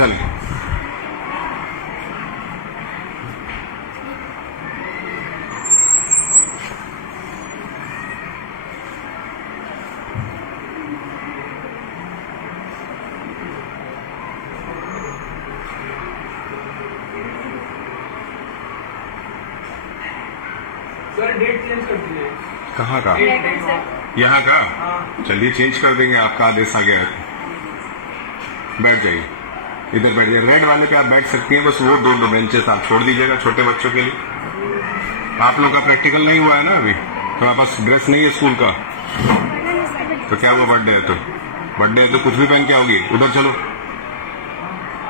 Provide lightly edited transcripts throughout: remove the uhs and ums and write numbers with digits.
चल sir date change कर दीजिए। कहाँ का? यहाँ का? चलिए चेंज कर देंगे, आपका आदेश आ गया है। बैठ जाइए, इधर बैठ जाइए। रेड वाले पे आप बैठ सकती हैं, बस वो दो बेंचेस आप छोड़ दीजिएगा छोटे बच्चों के लिए। आप लोग का प्रैक्टिकल नहीं हुआ है ना अभी, तो आपके पास ड्रेस नहीं है स्कूल का, तो क्या वो बर्थडे है? तो बर्थडे है तो कुछ भी पहन के आओगी। उधर चलो,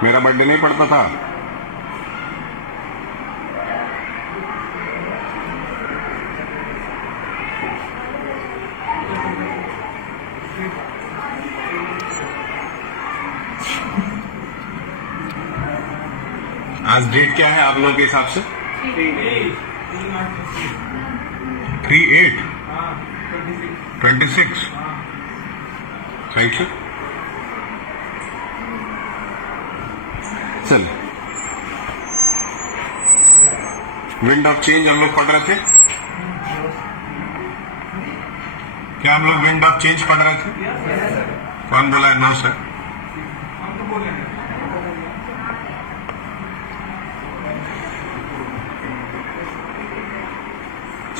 मेरा बर्थडे नहीं पड़ता था। आज डेट क्या है आप लोगों के हिसाब से? 3/8/26। Right sir. चल, विंड ऑफ चेंज हम लोग पढ़ रहे थे क्या? हम लोग विंड ऑफ चेंज पढ़ रहे थे? कौन बोला है नो सर?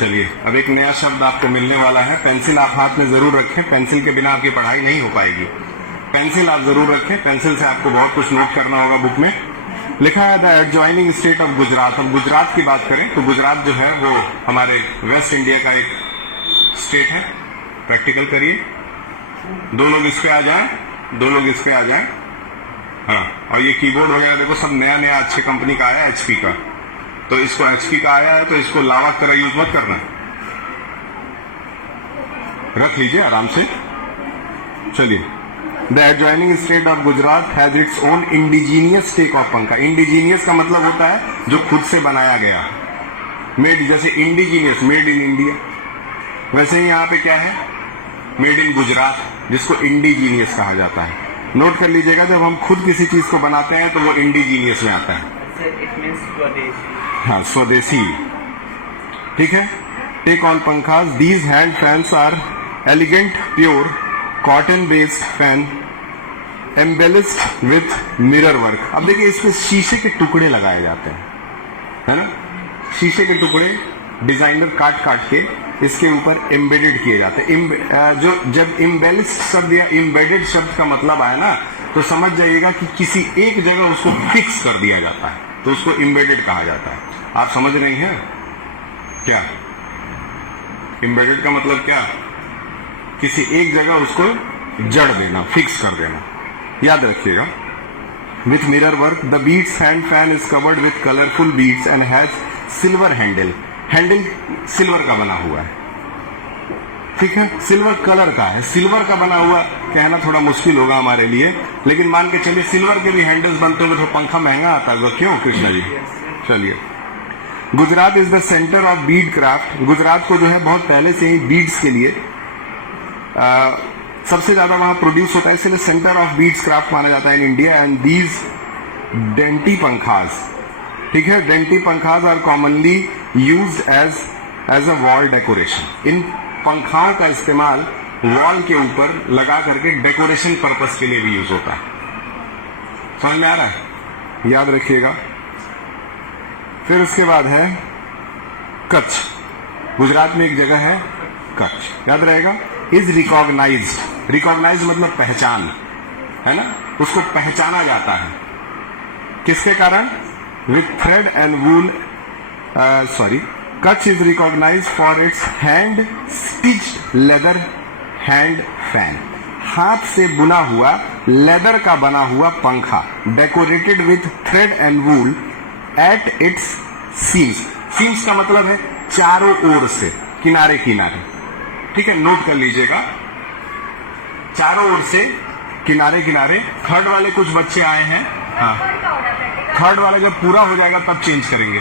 चलिए, अब एक नया शब्द आपको मिलने वाला है। पेंसिल आप हाथ में जरूर रखें, पेंसिल के बिना आपकी पढ़ाई नहीं हो पाएगी। पेंसिल आप जरूर रखें, पेंसिल से आपको बहुत कुछ नोट करना होगा। बुक में लिखा है the adjoining state of Gujarat. अब गुजरात की बात करें तो गुजरात जो है वो हमारे वेस्ट इंडिया का एक स्टेट है। प्रैक्टिकल करिए, दो लोग इस पे आ जाएं, दो लोग इस पे आ जाएं। हाँ, और ये कीबोर्ड वगैरह देखो सब नया नया अच्छी कंपनी का आया है, एचपी का। तो इसको एचपी का आया है तो इसको लावा की तरह यूज मत करना, रख लीजिए आराम से। चलिए, the adjoining state of Gujarat has its own indigenous take of pankha. Indigenous का मतलब होता है जो खुद से बनाया गया। मेड, जैसे इंडिजीनियस मेड इन इंडिया, वैसे ही यहाँ पे क्या है? मेड इन गुजरात, जिसको इंडिजीनियस कहा जाता है। नोट कर लीजिएगा, जब हम खुद किसी चीज को बनाते हैं तो वो इंडिजीनियस में आता है। हाँ, स्वदेशी। ठीक है। Take on pankhas, these hand fans are elegant pure cotton based fan embellished with mirror work. अब देखिए, इसमें शीशे के टुकड़े लगाए जाते हैं, है ना? शीशे के टुकड़े डिजाइनर काट काट के इसके ऊपर एम्बेडेड किए जाते हैं। जो जब एम्बेलिस्ड शब्द या एम्बेडेड शब्द का मतलब आया ना, तो समझ जाइएगा कि किसी एक जगह उसको फिक्स कर दिया जाता है, तो उसको एम्बेडेड कहा जाता है। आप समझ रही हैं क्या? एम्बेडेड का मतलब क्या? किसी एक जगह उसको जड़ देना, फिक्स कर देना। याद रखिएगा। With mirror work, the beads hand fan is covered with colourful beads and has silver handle. Handle silver का बना हुआ है, ठीक है? सिल्वर कलर का है। सिल्वर का बना हुआ कहना थोड़ा मुश्किल होगा हमारे लिए, लेकिन मान के चलिए सिल्वर के भी हैंडल्स बनते होंगे तो पंखा महंगा आता है। क्यों कृष्णा जी? चलिए, Gujarat is the centre of Beed craft. Gujarat को जो है बहुत पहले से ही बीड्स के लिए सबसे ज्यादा वहां प्रोड्यूस होता है, इसलिए सेंटर ऑफ बीड्स क्राफ्ट माना जाता है in India. And these dainty pankhas, ठीक है, dainty pankhas are commonly used as a wall decoration. इन पंखाओं का इस्तेमाल वॉल के ऊपर लगा करके डेकोरेशन पर्पस के लिए भी यूज होता है। समझ में आ रहा है? याद रखिएगा। फिर उसके बाद है कच्छ। गुजरात में एक जगह है कच्छ, याद रहेगा। Is recognised. रिकॉग्नाइज मतलब पहचान, है ना? उसको पहचाना जाता है किसके कारण? With thread and wool. Kutch is recognise for its hand stitched leather hand fan. हाथ से बुना हुआ लेदर का बना हुआ पंखा, decorated with thread and wool at its seams. Seams का मतलब है चारों ओर से, किनारे किनारे, ठीक है? नोट कर लीजिएगा, चारों ओर से, किनारे किनारे। थर्ड वाले कुछ बच्चे आए हैं। हाँ, थर्ड वाला जब पूरा हो जाएगा तब चेंज करेंगे।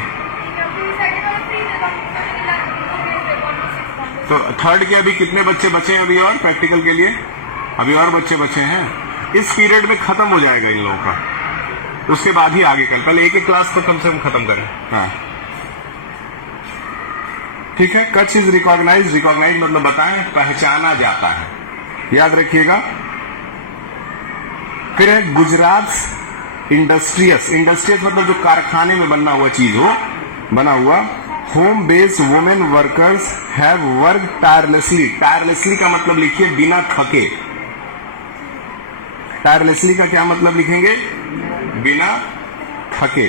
तो थर्ड के अभी कितने बच्चे बचे हैं अभी और प्रैक्टिकल के लिए? अभी और बच्चे बचे हैं। इस पीरियड में खत्म हो जाएगा इन लोगों का, उसके बाद ही आगे कल, पहले एक एक क्लास तो कम से कम खत्म करें। हाँ ठीक है। कच्छ इज रिकॉग्नाइज, रिकॉग्नाइज मतलब बताएं पहचाना जाता है, याद रखिएगा। फिर है गुजरात इंडस्ट्रियस, इंडस्ट्रियस मतलब जो कारखाने में बनना हुआ चीज हो, बना हुआ। Home based women workers have work tirelessly, tirelessly का मतलब लिखिए बिना थके। टायरलेसली का क्या मतलब लिखेंगे? बिना थके।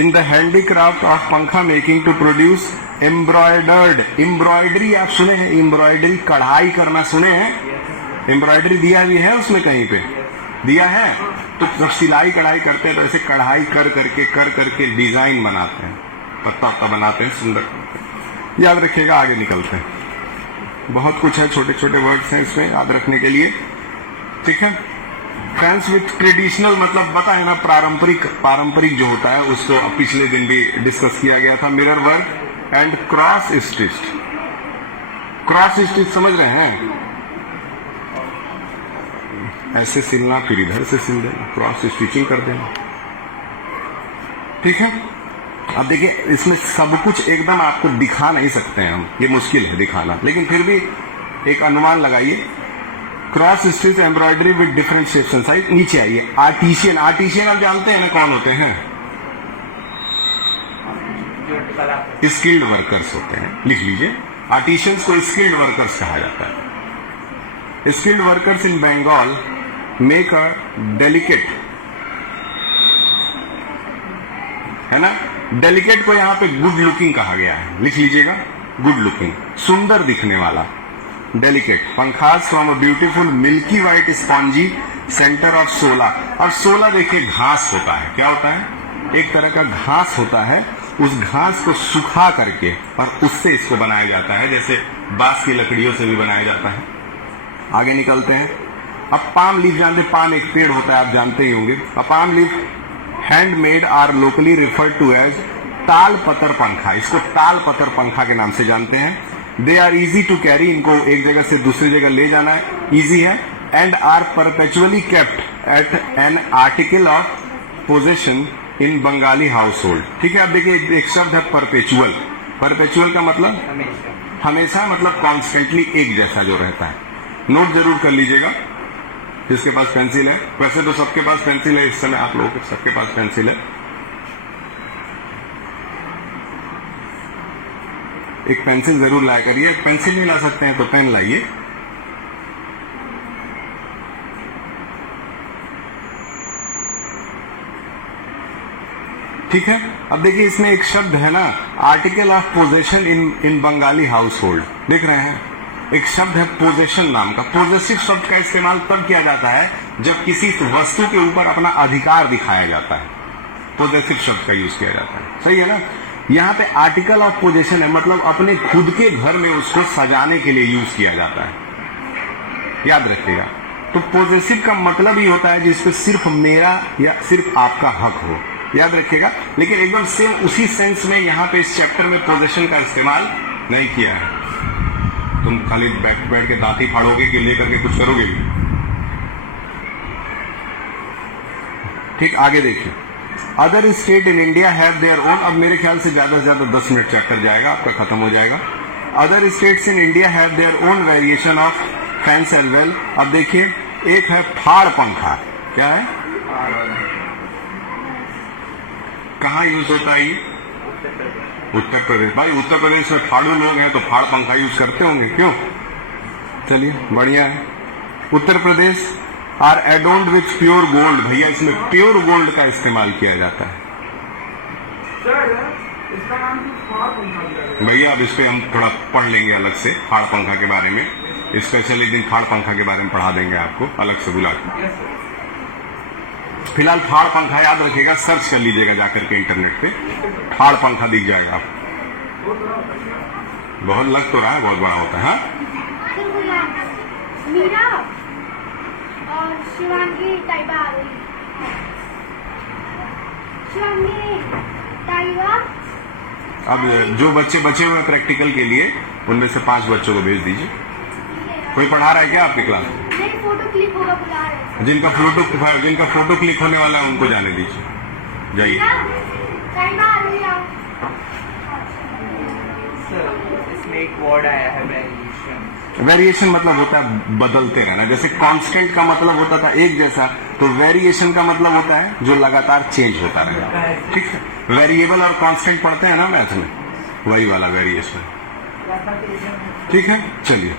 In the handicraft of pankha making to produce embroidered, embroidery आप सुने हैं? एम्ब्रॉयडरी कढ़ाई करना सुने हैं? एम्ब्रॉयडरी दिया भी है उसमें, कहीं पे दिया है। तो जब सिलाई कढ़ाई करते हैं तो ऐसे कढ़ाई कर करके डिजाइन बनाते हैं, पत्ता पत्ता बनाते हैं, सुंदर। याद रखिएगा, आगे निकलते हैं। बहुत कुछ है, छोटे छोटे वर्ड्स हैं इसमें याद रखने के लिए, ठीक है। फैंस विथ ट्रेडिशनल मतलब बताए ना, पारंपरिक, पारंपरिक जो होता है उसको पिछले दिन भी डिस्कस किया गया था। Mirror work and cross stitch, cross stitch समझ रहे हैं? ऐसे सिलना फिर इधर से सिल देना, क्रॉस स्टिचिंग कर देना, ठीक है। अब देखिए इसमें सब कुछ एकदम आपको दिखा नहीं सकते हैं हम, ये मुश्किल है दिखाना, लेकिन फिर भी एक अनुमान लगाइए। Cross stitch embroidery with different shapes and size. नीचे आइए, आर्टिशियन, आर्टिशियन आप जानते हैं ना कौन होते हैं? स्किल्ड वर्कर्स होते हैं, लिख लीजिए। आर्टिशियंस को स्किल्ड वर्कर्स कहा जाता है। Skilled workers in Bengal make a delicate, है ना, डेलिकेट को यहां पे गुड लुकिंग कहा गया है, लिख लीजिएगा, गुड लुकिंग, सुंदर दिखने वाला, delicate. Pankhas from a beautiful milky white spongy centre of sola. और सोला देखिए घास होता है, क्या होता है? एक तरह का घास होता है, उस घास को सुखा करके और उससे इसको बनाया जाता है, जैसे बांस की लकड़ियों से भी बनाया जाता है। आगे निकलते हैं। अब पाम लीफ जानते, पाम एक पेड़ होता है, आप जानते ही होंगे। Palm leaf handmade are locally referred to as taal patar पंखा, इसको ताल पतर पंखा के नाम से जानते हैं। They are easy to carry, इनको एक जगह से दूसरी जगह ले जाना है इजी है। And are perpetually kept at an article of possession in Bengali household, ठीक है। अब देखिए एक शब्द है परपेचुअल, परपेचुअल का मतलब हमेशा, मतलब कॉन्स्टेंटली एक जैसा जो रहता है। नोट जरूर कर लीजिएगा जिसके पास पेंसिल है, वैसे तो सबके पास पेंसिल है इस समय, आप लोगों के सबके पास पेंसिल है। एक पेंसिल जरूर लाया करिए, पेंसिल नहीं ला सकते हैं तो पेन लाइए। ठीक है। अब देखिए इसमें एक शब्द है ना, article of possession in Bengali house hold, देख रहे हैं? एक शब्द है पोजेशन नाम का। पोजेसिव शब्द का इस्तेमाल तब किया जाता है जब किसी वस्तु के ऊपर अपना अधिकार दिखाया जाता है, पोजेसिव शब्द का यूज किया जाता है, सही है ना। यहाँ पे आर्टिकल ऑफ पोजेशन है, मतलब अपने खुद के घर में उसको सजाने के लिए यूज किया जाता है, याद रखिएगा। तो पोजेसिव का मतलब ही होता है जिसपे सिर्फ मेरा या सिर्फ आपका हक हो, याद रखिएगा। लेकिन एकदम सेम उसी सेंस में यहाँ पे इस चैप्टर में पोजेशन का इस्तेमाल नहीं किया है। तुम खाली बैठ के दांती फाड़ोगे कि लेकर के कुछ करोगे भी, ठीक। आगे देखिए, other state in India have their own. अब मेरे ख्याल से ज्यादा 10 मिनट चैप्टर जाएगा आपका, खत्म हो जाएगा। Other states in India have their own variation of fans as well. अब देखिए एक है फाड़ पंखा, क्या है, कहाँ यूज होता है ये? उत्तर प्रदेश। भाई उत्तर प्रदेश में फाड़ू लोग हैं तो फाड़ पंखा यूज करते होंगे, क्यों? चलिए बढ़िया है। Uttar Pradesh are एडोन्ड with pure gold, भैया इसमें प्योर गोल्ड का इस्तेमाल किया जाता है। सर इसका नाम फाड़ पंखा है भैया अब इस पे हम थोड़ा पढ़ लेंगे अलग से, फाड़ पंखा के बारे में। स्पेशल एक दिन फाड़ पंखा के बारे में पढ़ा देंगे आपको अलग से बुला के। फिलहाल फाड़ पंखा याद रखिएगा, सर्च कर लीजिएगा जाकर के इंटरनेट पे, फाड़ पंखा दिख जाएगा आपको। बहुत लग तो रहा है, बहुत बड़ा होता है। हाँ मीरा और शिवांगी ताइबा आ गई। शिवांगी ताइबा। अब जो बच्चे बचे हुए प्रैक्टिकल के लिए उनमें से 5 बच्चों को भेज दीजिए। कोई पढ़ा रहा है क्या आपकी क्लास में? नहीं फोटो क्लिक होगा बुला रहे हैं जिनका फोटो क्लिक होने वाला है उनको जाने दीजिए, जाइए। टाइम आ रही है सर इसमें एक वर्ड आया है वेरिएशन। वेरिएशन मतलब होता है बदलते रहना। जैसे कांस्टेंट का मतलब होता था एक जैसा, तो वेरिएशन का मतलब होता है जो लगातार चेंज होता रहे। ठीक है, वेरिएबल और कांस्टेंट पढ़ते हैं ना मैथ में, वही वाला वेरिएशन। ठीक है, चलिए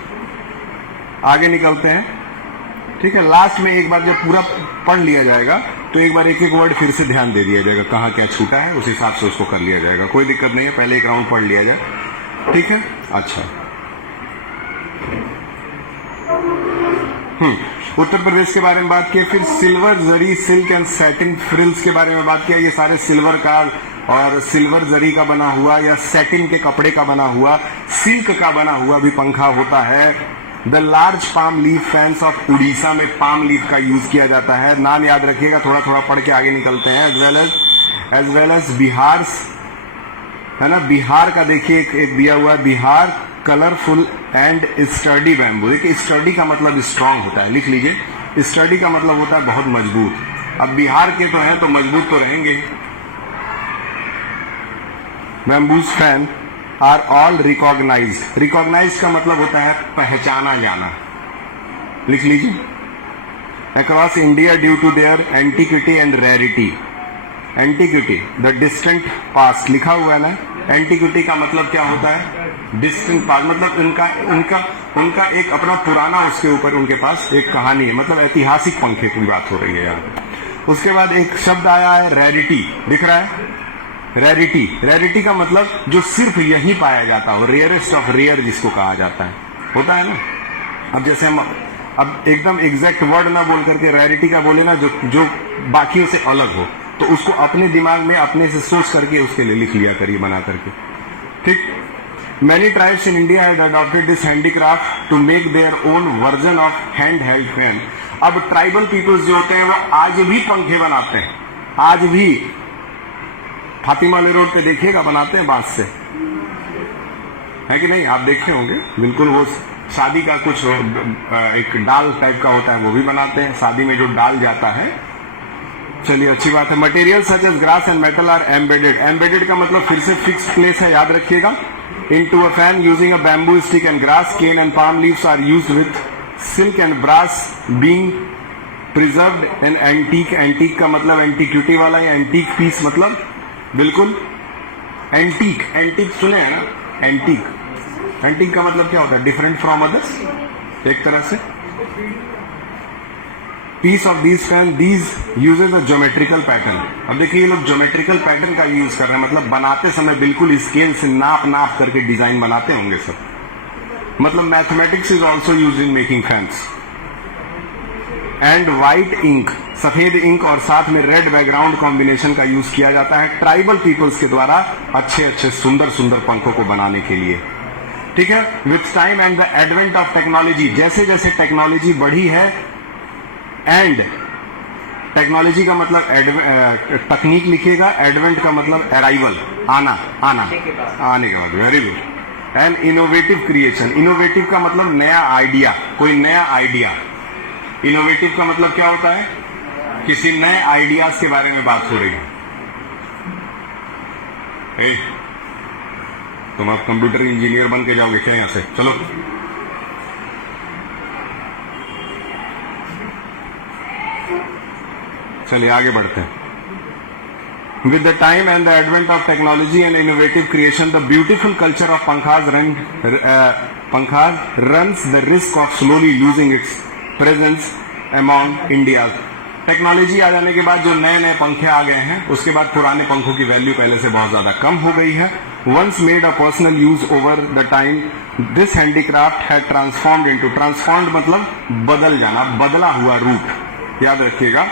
आगे निकलते हैं। ठीक है, लास्ट में एक बार जब पूरा पढ़ लिया जाएगा तो एक बार एक एक वर्ड फिर से ध्यान दे दिया जाएगा, कहाँ क्या छूटा है उस हिसाब से उसको कर लिया जाएगा। कोई दिक्कत नहीं है, पहले एक राउंड पढ़ लिया जाए। ठीक है, अच्छा। उत्तर प्रदेश के बारे में बात की, फिर silver zari silk and satin frills के बारे में बात किया। ये सारे सिल्वर का और सिल्वर जरी का बना हुआ या सैटिन के कपड़े का बना हुआ, सिल्क का बना हुआ भी पंखा होता है। The large palm leaf fans of Orissa में पाम लीफ का यूज किया जाता है। नाम याद रखिएगा, थोड़ा थोड़ा पढ़ के आगे निकलते हैं। एज वेल एज बिहार, है ना, बिहार का देखिए एक दिया हुआ है, Bihar colourful and sturdy bamboo. देखिए स्टर्डी का मतलब स्ट्रांग होता है, लिख लीजिए। स्टर्डी का मतलब होता है बहुत मजबूत। अब बिहार के तो हैं तो मजबूत तो रहेंगे। Bamboos fan are all recognised. Recognised का मतलब होता है पहचाना जाना, लिख लीजिए। Across India due to their antiquity and rarity. Antiquity the distant past लिखा हुआ है ना। एंटिक्विटी का मतलब क्या होता है? डिस्टेंट पास्ट, मतलब उनका एक अपना पुराना, उसके ऊपर उनके पास एक कहानी है, मतलब ऐतिहासिक पंखे की बात हो रही है यहाँ पे। उसके बाद एक शब्द आया है रेरिटी, दिख रहा है? रेरिटी, रेरिटी का मतलब जो सिर्फ यही पाया जाता हो, रेयरेस्ट ऑफ रेयर जिसको कहा जाता है, होता है ना। अब जैसे हम अब एकदम एग्जैक्ट वर्ड ना बोल करके रेरिटी का बोले ना, जो बाकियों से अलग हो, तो उसको अपने दिमाग में अपने से सोच करके उसके लिए लिख लिया करिए, बना करके। ठीक। Many tribes in India had adopted this handicraft to make their own version of hand-held fan. अब ट्राइबल पीपल्स जो होते हैं वो आज भी पंखे बनाते हैं, आज भी फातिमा अली रोड पे देखिएगा बनाते हैं बांस से, है कि नहीं? आप देखे होंगे बिल्कुल। वो शादी का कुछ एक डाल टाइप का होता है, वो भी बनाते हैं, शादी में जो डाल जाता है। चलिए अच्छी बात है। Material such as grass and metal are embedded. Embedded का मतलब फिर से फिक्स प्लेस है, याद रखिएगा। Into a fan using a bamboo stick and grass, cane and palm leaves are used with silk and brass being preserved and antique. Antique का मतलब antiquity वाला, या antique piece मतलब बिल्कुल antique। antique सुने हैं ना? antique, antique का मतलब क्या होता है? different from others, एक तरह से। Piece of these fan these uses a geometrical pattern. अब देखिए ये लोग ज्योमेट्रिकल पैटर्न का यूज कर रहे हैं, मतलब बनाते समय बिल्कुल स्केल से नाप करके डिजाइन बनाते होंगे सब। मतलब mathematics is also use in making fans. And white ink, सफेद इंक और साथ में रेड बैकग्राउंड कॉम्बिनेशन का यूज किया जाता है ट्राइबल पीपल्स के द्वारा अच्छे सुंदर सुंदर पंखों को बनाने के लिए। ठीक है। With time and the advent of technology, जैसे जैसे टेक्नोलॉजी बढ़ी है, एंड टेक्नोलॉजी का मतलब तकनीक लिखिएगा, एडवेंट का मतलब अराइवल, आने के बाद। Very good. And innovative creation, innovative का मतलब नया आइडिया, कोई नया आइडिया। इनोवेटिव का मतलब क्या होता है? किसी नए आइडियाज के बारे में बात हो रही है। तुम आप कंप्यूटर इंजीनियर बन के जाओगे क्या यहां से? चलो चलिए आगे बढ़ते हैं। With the time and the advent of technology and innovative creation, the beautiful culture of pankhas runs the risk of slowly losing its presence among India's. Technology आ जाने के बाद जो नए नए पंखे आ गए हैं, उसके बाद पुराने पंखों की वैल्यू पहले से बहुत ज्यादा कम हो गई है। Once made a personal use over the time, this handicraft had transformed into, transformed मतलब बदल जाना, बदला हुआ रूप, याद रखिएगा।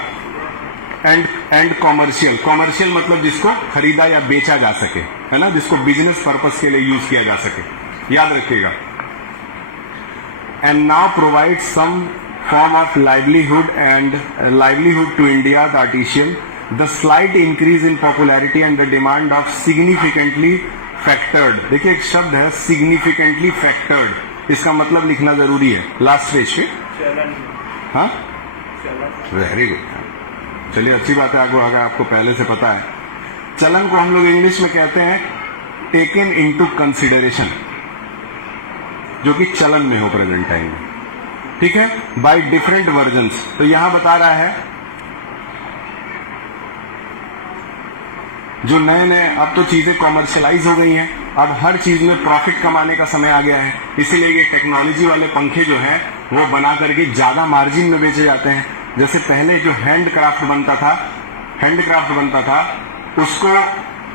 एंड कॉमर्शियल, कॉमर्शियल मतलब जिसको खरीदा या बेचा जा सके, है ना, जिसको बिजनेस पर्पस के लिए यूज किया जा सके, याद रखिएगा। And now provide some form of livelihood to India the artisan. The slight increase in popularity and the demand of significantly factored. देखिए एक शब्द है सिग्निफिकेंटली फैक्टर्ड, इसका मतलब लिखना जरूरी है लास्ट पेज पे। हाँ, वेरी गुड। चलिए अच्छी बात है, आगे आगे आपको पहले से पता है। चलन को हम लोग इंग्लिश में कहते हैं टेकन इनटू कंसिडरेशन, जो कि चलन में हो प्रेजेंट टाइम में, ठीक है, बाय डिफरेंट वर्जन्स। तो यहां बता रहा है जो नए नए, अब तो चीजें कॉमर्शियलाइज हो गई हैं, अब हर चीज में प्रॉफिट कमाने का समय आ गया है, इसीलिए ये टेक्नोलॉजी वाले पंखे जो हैं वो बना करके ज्यादा मार्जिन में बेचे जाते हैं। जैसे पहले जो हैंडक्राफ्ट बनता था उसको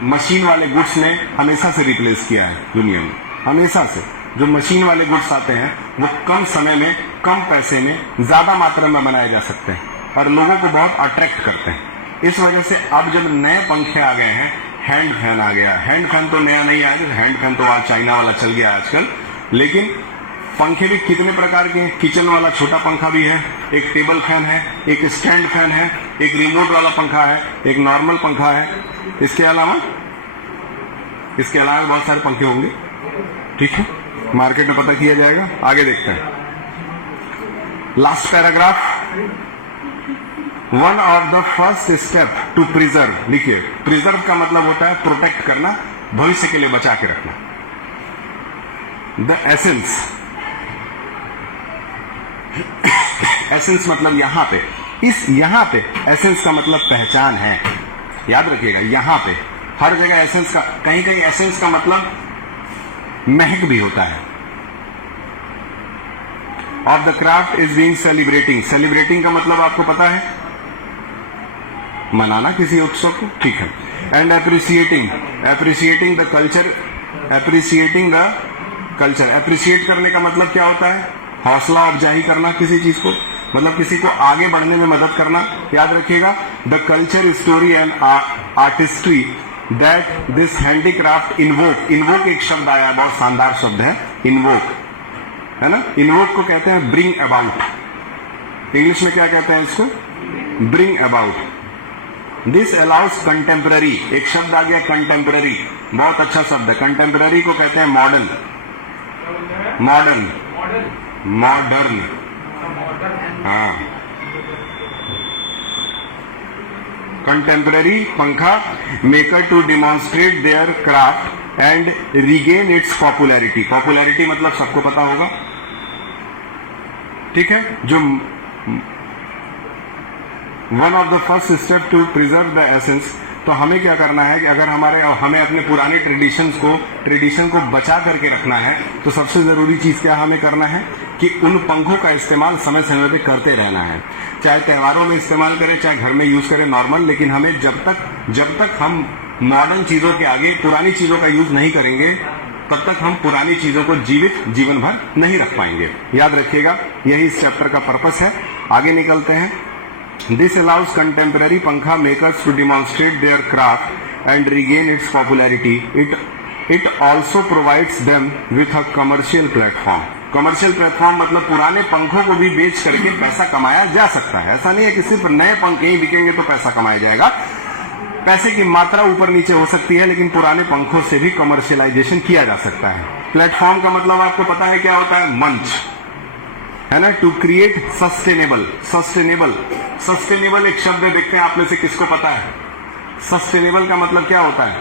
मशीन वाले गुड्स ने हमेशा से रिप्लेस किया है दुनिया में, हमेशा से। जो मशीन वाले गुड्स आते हैं वो कम समय में, कम पैसे में, ज्यादा मात्रा में बनाए जा सकते हैं और लोगों को बहुत अट्रैक्ट करते हैं। इस वजह से अब जब नए पंखे आ गए हैं, हैंड फैन आ गया। हैंड फैन तो नया नहीं आया, हैंड फैन तो वहां चाइना वाला चल गया आजकल, लेकिन पंखे भी कितने प्रकार के हैं। किचन वाला छोटा पंखा भी है, एक टेबल फैन है, एक स्टैंड फैन है, एक रिमोट वाला पंखा है, एक नॉर्मल पंखा है। इसके अलावा बहुत सारे पंखे होंगे, ठीक है, मार्केट में पता किया जाएगा। आगे देखते हैं last paragraph. One of the first step to preserve, लिखिए, प्रिजर्व का मतलब होता है प्रोटेक्ट करना, भविष्य के लिए बचा के रखना। द एसेंस, एसेंस मतलब यहां पे, यहां पे एसेंस का मतलब पहचान है, याद रखिएगा। यहां पे हर जगह एसेंस का, कहीं कहीं एसेंस का मतलब महक भी होता है। Of the craft is being celebrating, celebrating का मतलब आपको पता है, मनाना किसी उत्सव को, ठीक है। एंड एप्रिसिएटिंग द कल्चर, एप्रिसिएट करने का मतलब क्या होता है, हौसला अफजाई करना किसी चीज को, मतलब किसी को आगे बढ़ने में मदद करना। याद रखिएगा, the culture, story and artistry that this handicraft invoke एक शब्द आया, बहुत शानदार शब्द है, इन्वोक, है ना। इन्वोक को कहते हैं ब्रिंग अबाउट, इंग्लिश में क्या कहते हैं इसको, bring about. This allow us contemporary, एक शब्द आ गया कंटेम्पररी, बहुत अच्छा शब्द है। कंटेम्पररी को कहते हैं मॉडर्न, हाँ, contemporary pankha maker to demonstrate their craft and regain its popularity. Popularity मतलब सबको पता होगा, ठीक है। जो one of the first step to preserve the essence, तो हमें क्या करना है कि अगर हमें अपने पुराने ट्रेडिशन को बचा करके रखना है, तो सबसे जरूरी चीज क्या हमें करना है कि उन पंखों का इस्तेमाल समय समय पे करते रहना है। चाहे त्योहारों में इस्तेमाल करें, चाहे घर में यूज करें नॉर्मल, लेकिन हमें जब तक हम मॉडर्न चीजों के आगे पुरानी चीजों का यूज नहीं करेंगे, तब तक हम पुरानी चीजों को जीवन भर नहीं रख पाएंगे। याद रखिएगा, यही इस चैप्टर का पर्पस है। आगे निकलते हैं। This allows contemporary पंखा makers to demonstrate their craft and regain its popularity. It also provides them with a commercial platform. Commercial platform मतलब पुराने पंखों को भी बेच करके पैसा कमाया जा सकता है। ऐसा नहीं है कि सिर्फ नए पंखे ही बिकेंगे तो पैसा कमाया जाएगा। पैसे की मात्रा ऊपर नीचे हो सकती है, लेकिन पुराने पंखों से भी कमर्शियलाइजेशन किया जा सकता है। प्लेटफॉर्म का मतलब आपको पता है क्या होता है, मंच, है ना। टू क्रिएट सस्टेनेबल एक शब्द है, देखते हैं आप में से किसको पता है सस्टेनेबल का मतलब क्या होता है।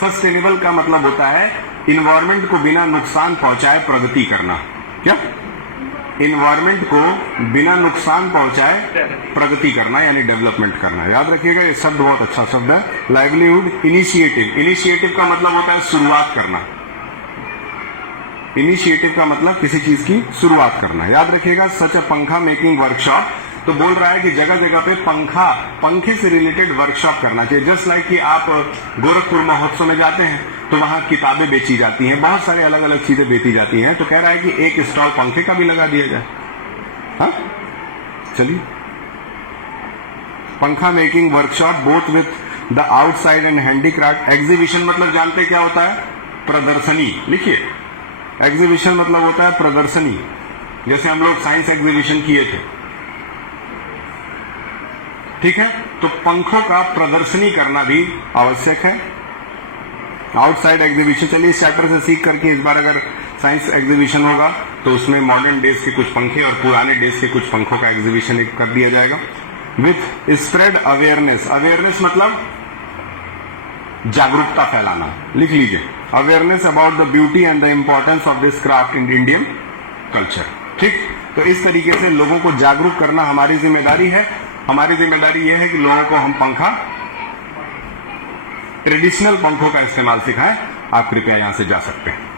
सस्टेनेबल का मतलब होता है इन्वायरमेंट को बिना नुकसान पहुंचाए प्रगति करना। क्या, इन्वायरमेंट को बिना नुकसान पहुंचाए प्रगति करना, यानी डेवलपमेंट करना। याद रखिएगा, ये शब्द बहुत अच्छा शब्द है। लाइवलीहुड इनिशिएटिव का मतलब होता है शुरुआत करना। इनिशिएटिव का मतलब किसी चीज की शुरुआत करना। याद रखिएगा, सच अ पंखा मेकिंग वर्कशॉप, तो बोल रहा है कि जगह जगह पे पंखे से रिलेटेड वर्कशॉप करना चाहिए। जस्ट लाइक कि आप गोरखपुर महोत्सव में जाते हैं तो वहां किताबें बेची जाती हैं, बहुत सारी अलग अलग चीजें बेची जाती हैं, तो कह रहा है कि एक स्टॉल पंखे का भी लगा दिया जाए। हाँ, चलिए, पंखा making workshop both with the outside and handicraft. Exhibition मतलब जानते क्या होता है, प्रदर्शनी। लिखिए, एग्जीबिशन मतलब होता है प्रदर्शनी। जैसे हम लोग साइंस एग्जीबिशन किए थे, ठीक है, तो पंखों का प्रदर्शनी करना भी आवश्यक है। आउटसाइड एग्जीबिशन, चलिए इस चैप्टर से सीख करके इस बार अगर साइंस एग्जीबिशन होगा तो उसमें मॉडर्न डेज के कुछ पंखे और पुराने डेज के कुछ पंखों का एग्जीबिशन कर दिया जाएगा। विथ स्प्रेड अवेयरनेस, अवेयरनेस मतलब जागरूकता फैलाना, लिख लीजिए, awareness about the beauty and the importance of this craft in Indian culture. ठीक, तो इस तरीके से लोगों को जागरूक करना हमारी जिम्मेदारी है। हमारी जिम्मेदारी यह है कि लोगों को हम पंखा, ट्रेडिशनल पंखों का इस्तेमाल सिखाएं। आप कृपया यहां से जा सकते हैं।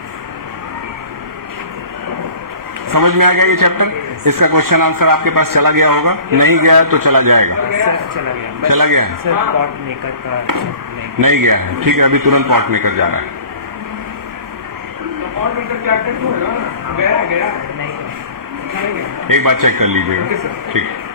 समझ में आ गया ये चैप्टर? इसका क्वेश्चन आंसर आपके पास चला गया होगा, नहीं गया है तो चला जाएगा। सर चला गया, चला गया है? सर पॉट मेकर का नहीं गया है, ठीक है, अभी तुरंत पॉट मेकर जा रहा है। और मीटर चैप्टर तो है ना, गया नहीं एक बार चेक कर लीजिएगा, ओके सर। ठीक है।